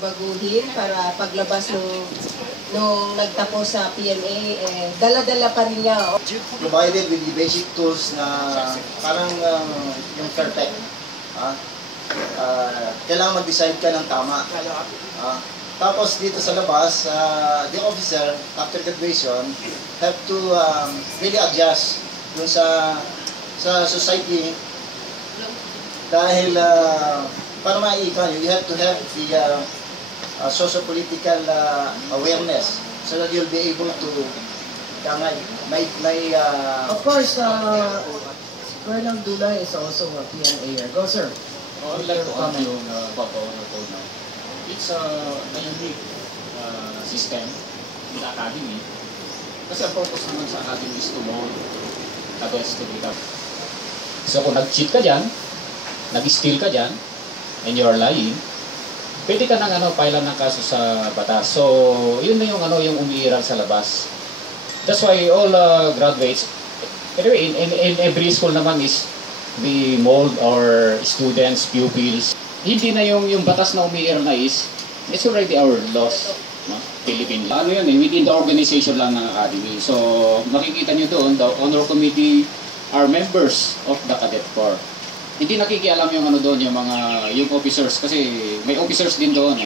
baguhin para paglabas nung nagtapos sa PMA, dala-dala pa rin niya. Provided with the basic tools na parang yung perfect. Kailangan mag-decide ka ng tama. Tapos dito sa labas, the officer, after graduation, have to really adjust dun sa society. Dahil para maikan, you have to have the socio-political awareness so that you'll be able to Of course, Colonel Dulay is also a PMA. Go, sir. I'd like to add yung Papa Honor now. It's a unique system in the academy. Kasi ang purpose naman sa academy is to mold the best to be the. So kung nag-cheat ka dyan, nag-steal ka dyan, and you are lying, pwede ka nang pailan ng kaso sa batas. So yun na yung umiiral sa labas. That's why all graduates, anyway, in every school naman is we mold our students, pupils. Hindi na yung batas na umiiral na is, it's already our laws, no? Philippine law. Ano yan within the organization lang ng academy. So makikita nyo doon, the honor committee are members of the cadet corps. Hindi nakikialam yung doon, yung officers, kasi may officers din doon.